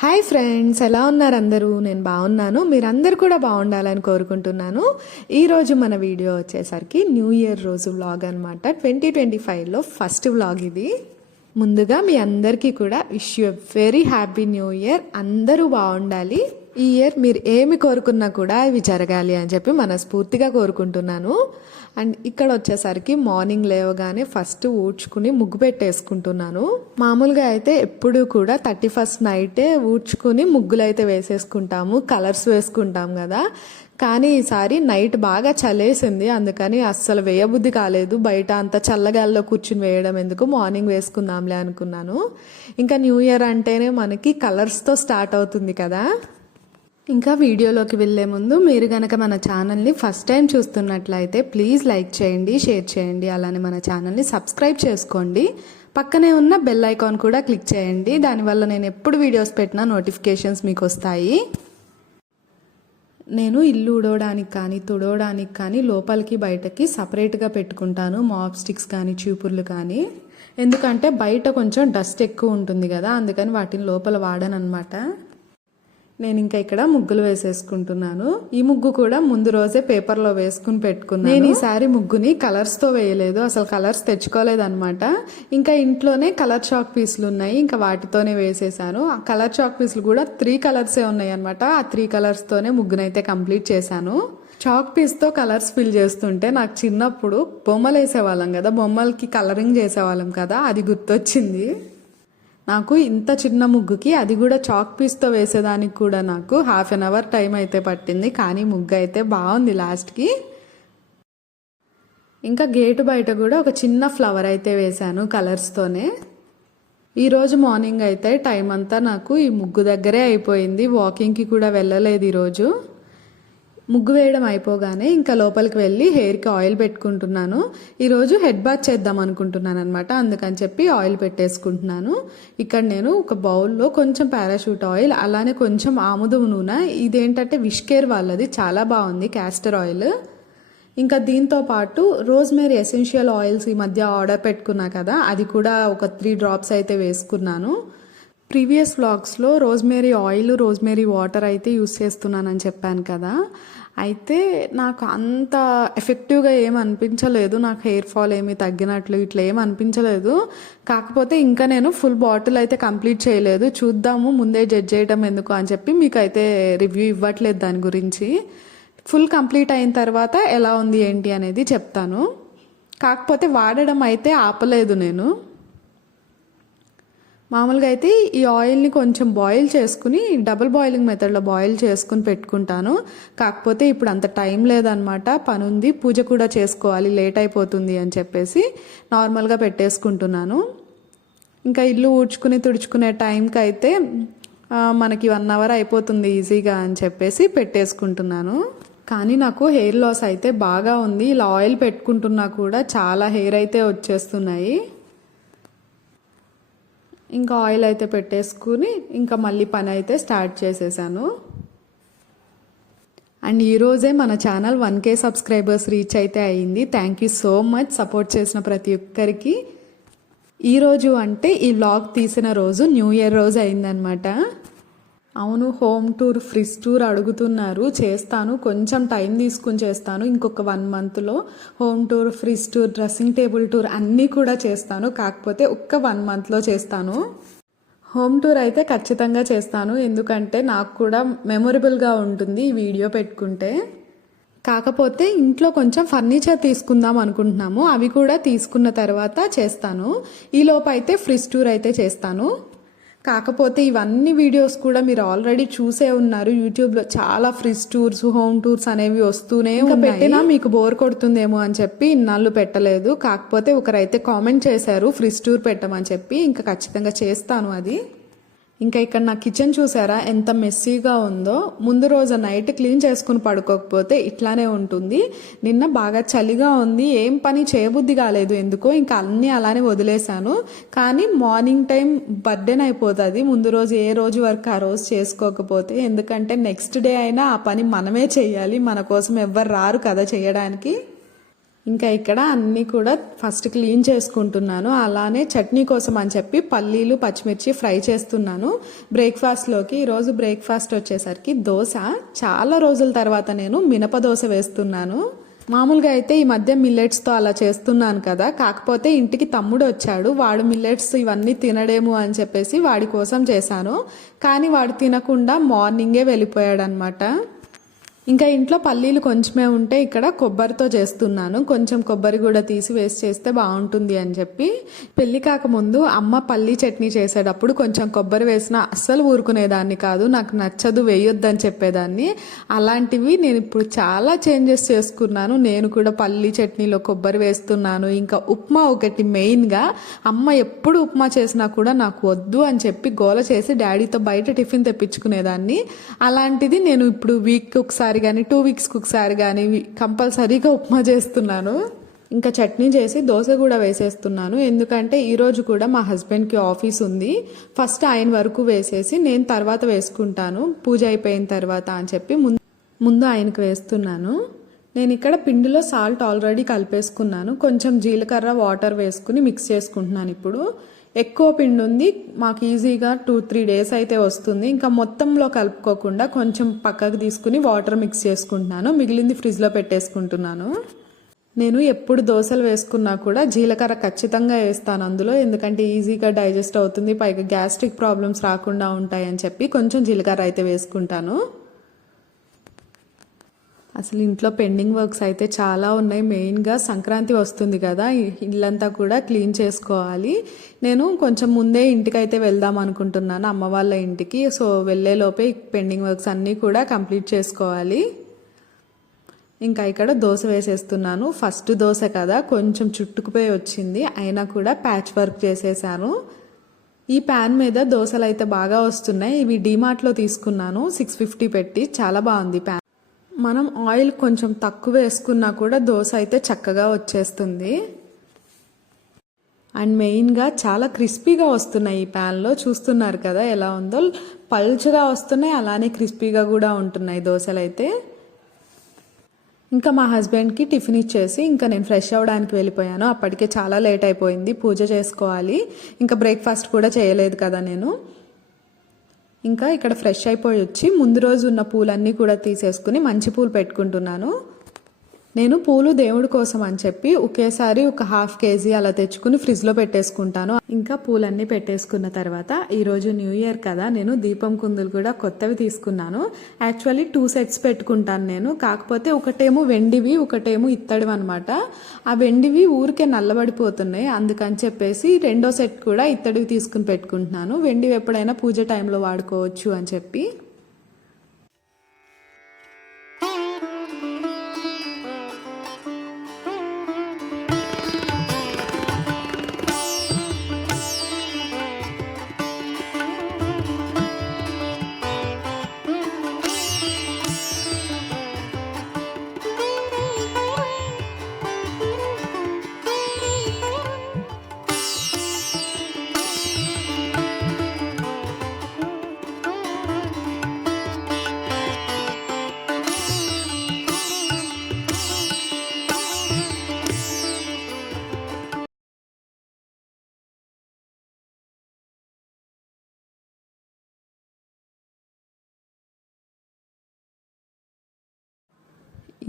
Hi friends, ఎలా ఉన్నారు అందరూ? నేను బాగున్నాను. మీరందరూ కూడా బాగుండాలని కోరుకుంటున్నాను. ఈరోజు మన వీడియో వచ్చేసరికి న్యూ ఇయర్ రోజు వ్లాగ్ అనమాట. 2025లో ఫస్ట్ వ్లాగ్ ఇది. ముందుగా మీ అందరికీ కూడా wish you very happy new year. అందరూ బాగుండాలి. ఈ ఇయర్ మీరు ఏమి కోరుకున్నా కూడా అవి జరగాలి అని చెప్పి మనస్ఫూర్తిగా కోరుకుంటున్నాను. అండ్ ఇక్కడ వచ్చేసరికి మార్నింగ్ లేవగానే ఫస్ట్ ఊడ్చుకుని ముగ్గు పెట్టేసుకుంటున్నాను. మామూలుగా అయితే ఎప్పుడు కూడా 31st నైటే ఊడ్చుకుని ముగ్గులు అయితే వేసేసుకుంటాము, కలర్స్ వేసుకుంటాం కదా. కానీ ఈసారి నైట్ బాగా చలేసింది, అందుకని అస్సలు వేయబుద్ధి కాలేదు. బయట అంత చల్లగాల్లో కూర్చుని వేయడం ఎందుకు, మార్నింగ్ వేసుకుందాంలే అనుకున్నాను. ఇంకా న్యూ ఇయర్ అంటేనే మనకి కలర్స్తో స్టార్ట్ అవుతుంది కదా. ఇంకా వీడియోలోకి వెళ్ళే ముందు మీరు కనుక మన ఛానల్ని ఫస్ట్ టైం చూస్తున్నట్లయితే ప్లీజ్ లైక్ చేయండి, షేర్ చేయండి, అలానే మన ఛానల్ని సబ్స్క్రైబ్ చేసుకోండి. పక్కనే ఉన్న బెల్ ఐకాన్ కూడా క్లిక్ చేయండి. దానివల్ల నేను ఎప్పుడు వీడియోస్ పెట్టినా నోటిఫికేషన్స్ మీకు వస్తాయి. నేను ఇల్లు ఉడవడానికి కానీ తుడవడానికి కానీ లోపలికి బయటకి సపరేట్గా పెట్టుకుంటాను, మాప్ స్టిక్స్ కానీ చీపుర్లు కానీ. ఎందుకంటే బయట కొంచెం డస్ట్ ఎక్కువ ఉంటుంది కదా, అందుకని వాటిని లోపల వాడను అనమాట. నేను ఇంకా ఇక్కడ ముగ్గులు వేసేసుకుంటున్నాను. ఈ ముగ్గు కూడా ముందు రోజే పేపర్లో వేసుకుని పెట్టుకున్నాను. నేను ఈసారి ముగ్గుని కలర్స్తో వేయలేదు, అసలు కలర్స్ తెచ్చుకోలేదు అనమాట. ఇంకా ఇంట్లోనే కలర్ చాక్ పీసులు ఉన్నాయి, ఇంకా వాటితోనే వేసేసాను. ఆ కలర్ చాక్ పీసులు కూడా 3 కలర్సే ఉన్నాయి అనమాట. ఆ 3 కలర్స్తోనే ముగ్గునైతే కంప్లీట్ చేశాను. చాక్ పీస్తో కలర్స్ ఫిల్ చేస్తుంటే నాకు చిన్నప్పుడు బొమ్మలు వేసేవాళ్ళం కదా, బొమ్మలకి కలరింగ్ చేసేవాళ్ళం కదా, అది గుర్తొచ్చింది. నాకు ఇంత చిన్న ముగ్గుకి, అది కూడా చాక్ పీస్తో వేసేదానికి కూడా నాకు ½ అన్ అవర్ టైం అయితే పట్టింది. కానీ ముగ్గు అయితే బాగుంది లాస్ట్కి. ఇంకా గేటు బయట కూడా ఒక చిన్న ఫ్లవర్ అయితే వేశాను కలర్స్తోనే. ఈరోజు మార్నింగ్ అయితే టైం అంతా నాకు ఈ ముగ్గు దగ్గరే అయిపోయింది. వాకింగ్కి కూడా వెళ్ళలేదు ఈరోజు. ముగ్గు వేయడం అయిపోగానే ఇంకా లోపలికి వెళ్ళి హెయిర్కి ఆయిల్ పెట్టుకుంటున్నాను. ఈరోజు హెడ్ బాత్ చేద్దాం అనుకుంటున్నాను అనమాట, అందుకని చెప్పి ఆయిల్ పెట్టేసుకుంటున్నాను. ఇక్కడ నేను ఒక బౌల్లో కొంచెం పారాషూట్ ఆయిల్, అలానే కొంచెం ఆముదం నూనె, ఇదేంటంటే విష్కేర్ వాళ్ళది, చాలా బాగుంది క్యాస్టర్ ఆయిల్. ఇంకా దీంతో పాటు రోజ్మేరీ ఎసెన్షియల్ ఆయిల్స్ ఈ మధ్య ఆర్డర్ పెట్టుకున్నా కదా, అది కూడా ఒక 3 డ్రాప్స్ అయితే వేసుకున్నాను. ప్రీవియస్ వ్లాగ్స్లో రోజ్మేరీ ఆయిల్, రోజ్మేరీ వాటర్ అయితే యూస్ చేస్తున్నానని చెప్పాను కదా. అయితే నాకు అంత ఎఫెక్టివ్గా ఏమి అనిపించలేదు, నాకు హెయిర్ ఫాల్ ఏమి తగ్గినట్లు ఇట్లా ఏమి అనిపించలేదు. కాకపోతే ఇంకా నేను ఫుల్ బాటిల్ అయితే కంప్లీట్ చేయలేదు. చూద్దాము, ముందే జడ్జ్ చేయడం ఎందుకు అని చెప్పి మీకు అయితే రివ్యూ ఇవ్వట్లేదు దాని గురించి. ఫుల్ కంప్లీట్ అయిన తర్వాత ఎలా ఉంది ఏంటి అనేది చెప్తాను. కాకపోతే వాడడం అయితే ఆపలేదు నేను. మామూలుగా అయితే ఈ ఆయిల్ని కొంచెం బాయిల్ చేసుకుని డబుల్ బాయిలింగ్ మెథడ్లో బాయిల్ చేసుకుని పెట్టుకుంటాను. కాకపోతే ఇప్పుడు అంత టైం లేదనమాట, పని ఉంది, పూజ కూడా చేసుకోవాలి, లేట్ అయిపోతుంది అని చెప్పేసి నార్మల్గా పెట్టేసుకుంటున్నాను. ఇంకా ఇల్లు ఊడ్చుకుని తుడుచుకునే టైంకి అయితే మనకి 1 అవర్ అయిపోతుంది ఈజీగా అని చెప్పేసి పెట్టేసుకుంటున్నాను. కానీ నాకు హెయిర్ లాస్ అయితే బాగా ఉంది. ఇలా ఆయిల్ పెట్టుకుంటున్నా కూడా చాలా హెయిర్ అయితే వచ్చేస్తున్నాయి. ఇంకా ఆయిల్ అయితే పెట్టేసుకుని ఇంకా మళ్ళీ పని అయితే స్టార్ట్ చేసేసాను. అండ్ ఈరోజే మన ఛానల్ 1K సబ్స్క్రైబర్స్ రీచ్ అయితే అయ్యింది. Thank you so much support చేసిన ప్రతి ఒక్కరికి. ఈరోజు అంటే ఈ వ్లాగ్ తీసిన రోజు న్యూ ఇయర్ రోజు అయిందనమాట. అవును, హోమ్ టూర్, ఫ్రిజ్ టూర్ అడుగుతున్నారు, చేస్తాను, కొంచెం టైం తీసుకుని చేస్తాను. ఇంకొక 1 మంత్లో home tour, fridge tour, dressing table tour అన్నీ కూడా చేస్తాను. కాకపోతే ఒక్క 1 మంత్లో చేస్తాను. హోమ్ టూర్ అయితే ఖచ్చితంగా చేస్తాను, ఎందుకంటే నాకు కూడా మెమొరబుల్గా ఉంటుంది ఈ వీడియో పెట్టుకుంటే. కాకపోతే ఇంట్లో కొంచెం ఫర్నిచర్ తీసుకుందాం అనుకుంటున్నాము, అవి కూడా తీసుకున్న తర్వాత చేస్తాను. ఈలోపు అయితే ఫ్రిజ్ టూర్ అయితే చేస్తాను. కాకపోతే ఇవన్నీ వీడియోస్ కూడా మీరు ఆల్రెడీ చూసే ఉన్నారు. యూట్యూబ్లో చాలా ఫ్రిజ్ టూర్స్, హోమ్ టూర్స్ అనేవి వస్తూనే పెట్టినా మీకు బోర్ కొడుతుందేమో అని చెప్పి ఇన్నాళ్ళు పెట్టలేదు. కాకపోతే ఒకరైతే కామెంట్ చేశారు ఫ్రిజ్ టూర్ పెట్టమని చెప్పి, ఇంకా ఖచ్చితంగా చేస్తాను అది. ఇంకా ఇక్కడ నా కిచెన్ చూసారా ఎంత మెస్సీగా ఉందో. ముందు రోజు నైట్ క్లీన్ చేసుకుని పడుకోకపోతే ఇట్లానే ఉంటుంది. నిన్న బాగా చలిగా ఉంది, ఏం పని చేయబుద్ధి కాలేదు ఎందుకో, ఇంకా అన్నీ అలానే వదిలేశాను. కానీ మార్నింగ్ టైం బర్డెన్ అయిపోతుంది ముందు రోజు, ఏ రోజు వరకు ఆ రోజు చేసుకోకపోతే. ఎందుకంటే నెక్స్ట్ డే అయినా ఆ పని మనమే చేయాలి, మన కోసం ఎవ్వరు రారు కదా చేయడానికి. ఇంకా ఇక్కడ అన్నీ కూడా ఫస్ట్ క్లీన్ చేసుకుంటున్నాను. అలానే చట్నీ కోసం అని చెప్పి పల్లీలు పచ్చిమిర్చి ఫ్రై చేస్తున్నాను బ్రేక్ఫాస్ట్లోకి. ఈరోజు బ్రేక్ఫాస్ట్ వచ్చేసరికి దోశ. చాలా రోజుల తర్వాత నేను మినప దోశ వేస్తున్నాను. మామూలుగా అయితే ఈ మధ్య మిల్లెట్స్తో అలా చేస్తున్నాను కదా, కాకపోతే ఇంటికి తమ్ముడు వచ్చాడు. వాడు మిల్లెట్స్ ఇవన్నీ తినడేమో అని చెప్పేసి వాడి కోసం చేశాను. కానీ వాడు తినకుండా మార్నింగే వెళ్ళిపోయాడు అనమాట. ఇంకా ఇంట్లో పల్లీలు కొంచెమే ఉంటే ఇక్కడ కొబ్బరితో చేస్తున్నాను. కొంచెం కొబ్బరి కూడా తీసి వేస్ట్ చేస్తే బాగుంటుంది అని చెప్పి. పెళ్లి కాకముందు అమ్మ పల్లీ చట్నీ చేసేటప్పుడు కొంచెం కొబ్బరి వేసినా అస్సలు ఊరుకునేదాన్ని కాదు. నాకు నచ్చదు, వేయొద్దని చెప్పేదాన్ని. అలాంటివి నేను ఇప్పుడు చాలా చేంజెస్ చేసుకున్నాను. నేను కూడా పల్లీ చట్నీలో కొబ్బరి వేస్తున్నాను. ఇంకా ఉప్మా ఒకటి మెయిన్గా. అమ్మ ఎప్పుడు ఉప్మా చేసినా కూడా నాకు వద్దు అని చెప్పి గోల చేసి డాడీతో బయట టిఫిన్ తెప్పించుకునేదాన్ని. అలాంటిది నేను ఇప్పుడు వీక్కి ఒకసారి కానీ 2 వీక్స్కి ఒకసారి కానీ కంపల్సరీగా ఉప్మా చేస్తున్నాను. ఇంకా చట్నీ చేసి దోశ కూడా వేసేస్తున్నాను. ఎందుకంటే ఈరోజు కూడా మా హస్బెండ్కి ఆఫీస్ ఉంది. ఫస్ట్ ఆయన వరకు వేసేసి నేను తర్వాత వేసుకుంటాను పూజ అయిపోయిన తర్వాత అని చెప్పి ముందు ఆయనకు వేస్తున్నాను. నేను ఇక్కడ పిండిలో సాల్ట్ ఆల్రెడీ కలిపేసుకున్నాను. కొంచెం జీలకర్ర వాటర్ వేసుకుని మిక్స్ చేసుకుంటున్నాను. ఇప్పుడు ఎక్కువ పిండి ఉంది, మాకు ఈజీగా 2-3 డేస్ అయితే వస్తుంది. ఇంకా మొత్తంలో కలుపుకోకుండా కొంచెం పక్కకు తీసుకుని వాటర్ మిక్స్ చేసుకుంటున్నాను. మిగిలింది ఫ్రిడ్జ్లో పెట్టేసుకుంటున్నాను. నేను ఎప్పుడు దోశలు వేసుకున్నా కూడా జీలకర్ర ఖచ్చితంగా వేస్తాను అందులో. ఎందుకంటే ఈజీగా డైజెస్ట్ అవుతుంది, పైగా గ్యాస్ట్రిక్ ప్రాబ్లమ్స్ రాకుండా ఉంటాయని చెప్పి కొంచెం జీలకర్ర అయితే వేసుకుంటాను. అసలు ఇంట్లో పెండింగ్ వర్క్స్ అయితే చాలా ఉన్నాయి. మెయిన్గా సంక్రాంతి వస్తుంది కదా, ఇల్లంతా కూడా క్లీన్ చేసుకోవాలి. నేను కొంచెం ముందే ఇంటికైతే వెళ్దాం అనుకుంటున్నాను, అమ్మ వాళ్ళ ఇంటికి. సో వెళ్ళేలోపే పెండింగ్ వర్క్స్ అన్నీ కూడా కంప్లీట్ చేసుకోవాలి. ఇంకా ఇక్కడ దోశ వేసేస్తున్నాను. ఫస్ట్ దోశ కదా, కొంచెం చుట్టుకుపోయి వచ్చింది. అయినా కూడా ప్యాచ్ వర్క్ చేసేసాను. ఈ ప్యాన్ మీద దోశలు అయితే బాగా వస్తున్నాయి. ఇవి డీమార్ట్లో తీసుకున్నాను 650 పెట్టి. చాలా బాగుంది ప్యాన్. మనం ఆయిల్ కొంచెం తక్కువ వేసుకున్నా కూడా దోశ అయితే చక్కగా వచ్చేస్తుంది. అండ్ మెయిన్గా చాలా క్రిస్పీగా వస్తున్నాయి ఈ ప్యాన్లో. చూస్తున్నారు కదా ఎలా ఉందో, పల్చగా వస్తున్నాయి, అలానే క్రిస్పీగా కూడా ఉంటున్నాయి దోశలు అయితే. ఇంకా మా హస్బెండ్కి టిఫిన్ ఇచ్చేసి ఇంకా నేను ఫ్రెష్ అవ్వడానికి వెళ్ళిపోయాను. అప్పటికే చాలా లేట్ అయిపోయింది, పూజ చేసుకోవాలి. ఇంకా బ్రేక్ఫాస్ట్ కూడా చేయలేదు కదా నేను. ఇంకా ఇక్కడ ఫ్రెష్ అయిపోయి వచ్చి ముందు రోజు ఉన్న పూలన్నీ కూడా తీసేసుకుని మంచి పూలు పెట్టుకుంటున్నాను. నేను పూలు దేవుడి కోసం అని చెప్పి ఒకేసారి ఒక 1/2 kg అలా తెచ్చుకుని ఫ్రిడ్జ్లో పెట్టేసుకుంటాను. ఇంకా పూలన్నీ పెట్టేసుకున్న తర్వాత ఈరోజు న్యూ ఇయర్ కదా, నేను దీపం కుందులు కూడా కొత్తవి తీసుకున్నాను. యాక్చువల్లీ 2 సెట్స్ పెట్టుకుంటాను నేను. కాకపోతే ఒకటేమో వెండివి, ఒకటేమో ఇత్తడివి అనమాట. ఆ వెండివి ఊరికే నల్లబడిపోతున్నాయి. అందుకని చెప్పేసి రెండో సెట్ కూడా ఇత్తడివి తీసుకుని పెట్టుకుంటున్నాను. వెండివి ఎప్పుడైనా పూజ టైంలో వాడుకోవచ్చు అని చెప్పి.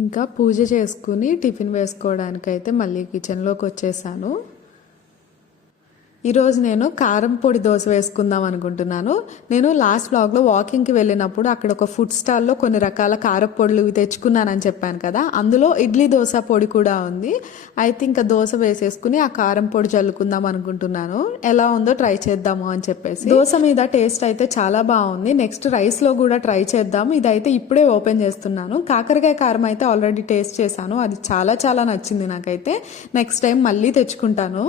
ఇంకా పూజ చేసుకుని టిఫిన్ వేసుకోవడానికైతే మళ్ళీ కిచెన్లోకి వచ్చేసాను. ఈరోజు నేను కారం పొడి దోశ వేసుకుందాం అనుకుంటున్నాను. నేను లాస్ట్ వ్లాగ్లో వాకింగ్కి వెళ్ళినప్పుడు అక్కడ ఒక ఫుడ్ స్టాల్లో కొన్ని రకాల కారపొడులు తెచ్చుకున్నానని చెప్పాను కదా, అందులో ఇడ్లీ దోశ పొడి కూడా ఉంది. అయితే ఇంకా దోశ వేసేసుకుని ఆ కారం పొడి చల్లుకుందాం అనుకుంటున్నాను. ఎలా ఉందో ట్రై చేద్దాము అని చెప్పేసి. దోశ మీద టేస్ట్ అయితే చాలా బాగుంది. నెక్స్ట్ రైస్లో కూడా ట్రై చేద్దాము. ఇదైతే ఇప్పుడే ఓపెన్ చేస్తున్నాను. కాకరకాయ కారం అయితే ఆల్రెడీ టేస్ట్ చేశాను, అది చాలా చాలా నచ్చింది నాకైతే. నెక్స్ట్ టైం మళ్ళీ తెచ్చుకుంటాను.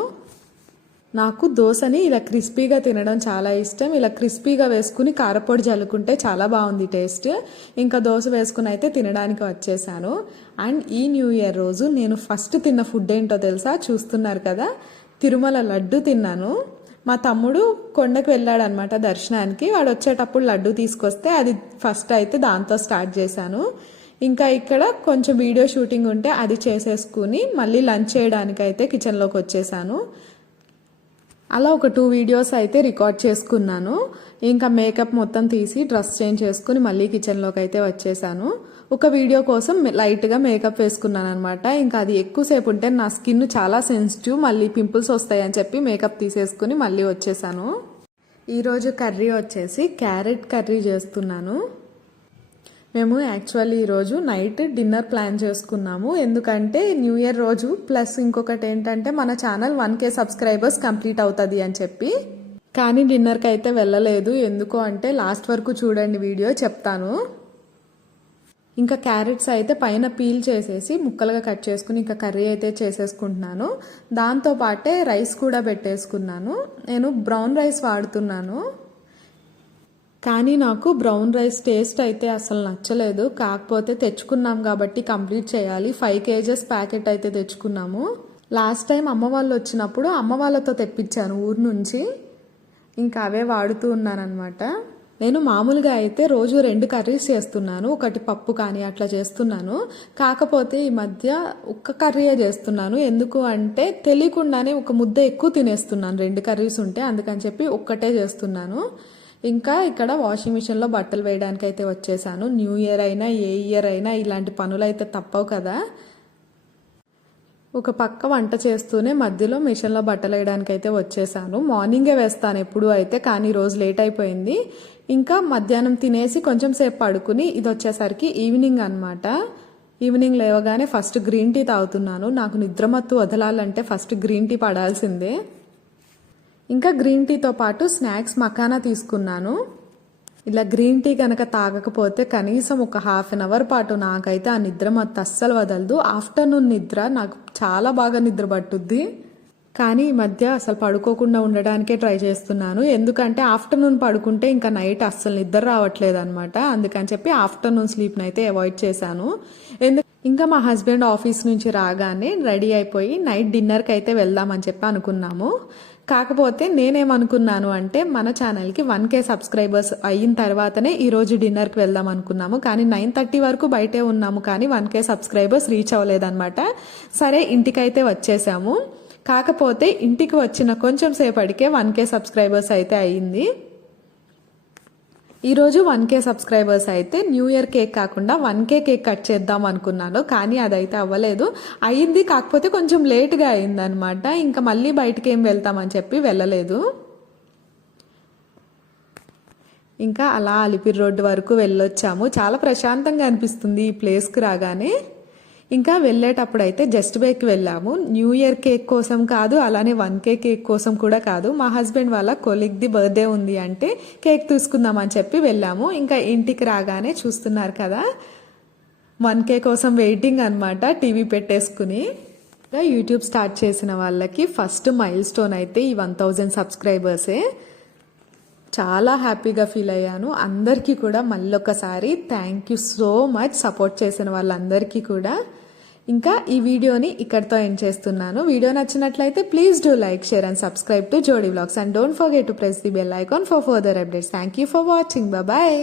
నాకు దోశని ఇలా క్రిస్పీగా తినడం చాలా ఇష్టం. ఇలా క్రిస్పీగా వేసుకుని కారపొడి చల్లుకుంటే చాలా బాగుంది టేస్ట్. ఇంకా దోశ వేసుకుని అయితే తినడానికి వచ్చేసాను. అండ్ ఈ న్యూ ఇయర్ రోజు నేను ఫస్ట్ తిన్న ఫుడ్ ఏంటో తెలుసా? చూస్తున్నారు కదా, తిరుమల లడ్డు తిన్నాను. మా తమ్ముడు కొండకు వెళ్ళాడనమాట దర్శనానికి. వాడు వచ్చేటప్పుడు లడ్డు తీసుకొస్తే అది ఫస్ట్ అయితే దాంతో స్టార్ట్ చేశాను. ఇంకా ఇక్కడ కొంచెం వీడియో షూటింగ్ ఉంటే అది చేసేసుకుని మళ్ళీ లంచ్ చేయడానికి అయితే కిచెన్లోకి వచ్చేసాను. అలా ఒక 2 వీడియోస్ అయితే రికార్డ్ చేసుకున్నాను. ఇంకా మేకప్ మొత్తం తీసి డ్రెస్ చేంజ్ చేసుకుని మళ్ళీ కిచెన్లోకి అయితే వచ్చేసాను. ఒక వీడియో కోసం లైట్గా మేకప్ వేసుకున్నాను అనమాట. ఇంకా అది ఎక్కువసేపు ఉంటే నా స్కిన్ చాలా సెన్సిటివ్, మళ్ళీ పింపుల్స్ వస్తాయని చెప్పి మేకప్ తీసేసుకుని మళ్ళీ వచ్చేసాను. ఈరోజు కర్రీ వచ్చేసి క్యారెట్ కర్రీ చేస్తున్నాను. మేము యాక్చువల్లీ ఈరోజు నైట్ డిన్నర్ ప్లాన్ చేసుకున్నాము. ఎందుకంటే న్యూ ఇయర్ రోజు ప్లస్ ఇంకొకటి ఏంటంటే మన ఛానల్ 1K సబ్స్క్రైబర్స్ కంప్లీట్ అవుతుంది అని చెప్పి. కానీ డిన్నర్కి అయితే వెళ్ళలేదు. ఎందుకు అంటే లాస్ట్ వరకు చూడండి వీడియో, చెప్తాను. ఇంకా క్యారెట్స్ అయితే పైన పీల్ చేసేసి ముక్కలుగా కట్ చేసుకుని ఇంకా కర్రీ అయితే చేసేసుకుంటున్నాను. దాంతో పాటే రైస్ కూడా పెట్టేసుకున్నాను. నేను బ్రౌన్ రైస్ వాడుతున్నాను. కానీ నాకు బ్రౌన్ రైస్ టేస్ట్ అయితే అసలు నచ్చలేదు. కాకపోతే తెచ్చుకున్నాం కాబట్టి కంప్లీట్ చేయాలి. 5 kgs ప్యాకెట్ అయితే తెచ్చుకున్నాము. లాస్ట్ టైం అమ్మ వాళ్ళు వచ్చినప్పుడు అమ్మ వాళ్ళతో తెప్పించాను ఊరు నుంచి. ఇంకా అవే వాడుతూ ఉన్నాను అనమాట. నేను మామూలుగా అయితే రోజు 2 కర్రీస్ చేస్తున్నాను. ఒకటి పప్పు కానీ అట్లా చేస్తున్నాను. కాకపోతే ఈ మధ్య ఒక్క కర్రీయే చేస్తున్నాను. ఎందుకు అంటే తెలియకుండానే ఒక ముద్ద ఎక్కువ తినేస్తున్నాను 2 కర్రీస్ ఉంటే. అందుకని చెప్పి ఒక్కటే చేస్తున్నాను. ఇంకా ఇక్కడ వాషింగ్ మిషన్లో బట్టలు వేయడానికి అయితే వచ్చేసాను. న్యూ ఇయర్ అయినా ఏ ఇయర్ అయినా ఇలాంటి పనులు అయితే తప్పవు కదా. ఒక పక్క వంట చేస్తూనే మధ్యలో మిషన్లో బట్టలు వేయడానికి అయితే వచ్చేసాను. మార్నింగే వేస్తాను ఎప్పుడు అయితే, కానీ రోజు లేట్ అయిపోయింది. ఇంకా మధ్యాహ్నం తినేసి కొంచెం సేపు పడుకుని ఇది వచ్చేసరికి ఈవినింగ్ అనమాట. ఈవినింగ్ లేవగానే ఫస్ట్ గ్రీన్ టీ తాగుతున్నాను. నాకు నిద్రమత్తు వదలాలంటే ఫస్ట్ గ్రీన్ టీ పడాల్సిందే. ఇంకా గ్రీన్ టీతో పాటు స్నాక్స్ మకానా తీసుకున్నాను. ఇలా గ్రీన్ టీ కనుక తాగకపోతే కనీసం ఒక 1/2 అవర్ పాటు నాకైతే ఆ నిద్ర మత్తు అస్సలు వదలదు. ఆఫ్టర్నూన్ నిద్ర నాకు చాలా బాగా నిద్ర పట్టుద్ది. కానీ ఈ మధ్య అసలు పడుకోకుండా ఉండడానికే ట్రై చేస్తున్నాను. ఎందుకంటే ఆఫ్టర్నూన్ పడుకుంటే ఇంకా నైట్ అస్సలు నిద్ర రావట్లేదు అనమాట. అందుకని చెప్పి ఆఫ్టర్నూన్ స్లీప్ని అయితే అవాయిడ్ చేశాను. ఇంకా మా హస్బెండ్ ఆఫీస్ నుంచి రాగానే రెడీ అయిపోయి నైట్ డిన్నర్కి అయితే వెళ్దామని చెప్పి అనుకున్నాము. కాకపోతే నేనేమనుకున్నాను అంటే మన ఛానల్కి 1K సబ్స్క్రైబర్స్ అయిన తర్వాతనే ఈరోజు డిన్నర్కి వెళ్దాం అనుకున్నాము. కానీ 9:30 వరకు బయటే ఉన్నాము, కానీ 1K సబ్స్క్రైబర్స్ రీచ్ అవ్వలేదన్నమాట. సరే ఇంటికైతే వచ్చేసాము. కాకపోతే ఇంటికి వచ్చిన కొంచెం సేపటికే 1K సబ్స్క్రైబర్స్ అయితే అయ్యింది. ఈరోజు 1K సబ్స్క్రైబర్స్ అయితే న్యూ ఇయర్ కేక్ కాకుండా 1K కేక్ కట్ చేద్దాం అనుకున్నాను. కానీ అదైతే అవ్వలేదు. అయ్యింది, కాకపోతే కొంచెం లేట్గా అయిందనమాట. ఇంకా మళ్ళీ బయటికి ఏం వెళ్తామని చెప్పి వెళ్ళలేదు. ఇంకా అలా అలిపిరి రోడ్డు వరకు వెళ్ళొచ్చాము. చాలా ప్రశాంతంగా అనిపిస్తుంది ఈ ప్లేస్కి రాగానే. ఇంకా వెళ్ళేటప్పుడు అయితే జస్ట్ బేక్కి వెళ్ళాము. న్యూ ఇయర్ కేక్ కోసం కాదు, అలానే 1K కేక్ కోసం కూడా కాదు. మా హస్బెండ్ వాళ్ళ కొలీగ్ది బర్త్డే ఉంది అంటే కేక్ తీసుకుందామని చెప్పి వెళ్ళాము. ఇంకా ఇంటికి రాగానే చూస్తున్నారు కదా 1K కోసం వెయిటింగ్ అనమాట, టీవీ పెట్టేసుకుని. ఇంకా యూట్యూబ్ స్టార్ట్ చేసిన వాళ్ళకి ఫస్ట్ మైల్ స్టోన్ అయితే ఈ 1000 సబ్స్క్రైబర్సే. చాలా హ్యాపీగా ఫీల్ అయ్యాను. అందరికీ కూడా మళ్ళొకసారి thank you so much support చేసిన వాళ్ళందరికీ కూడా. ఇంకా ఈ వీడియోని ఇక్కడితో ఎండ్ చేస్తున్నాను. వీడియో నచ్చినట్లయితే please do like, share and subscribe to Jodi vlogs and don't forget to press the bell icon for further updates. Thank you for watching. Bye.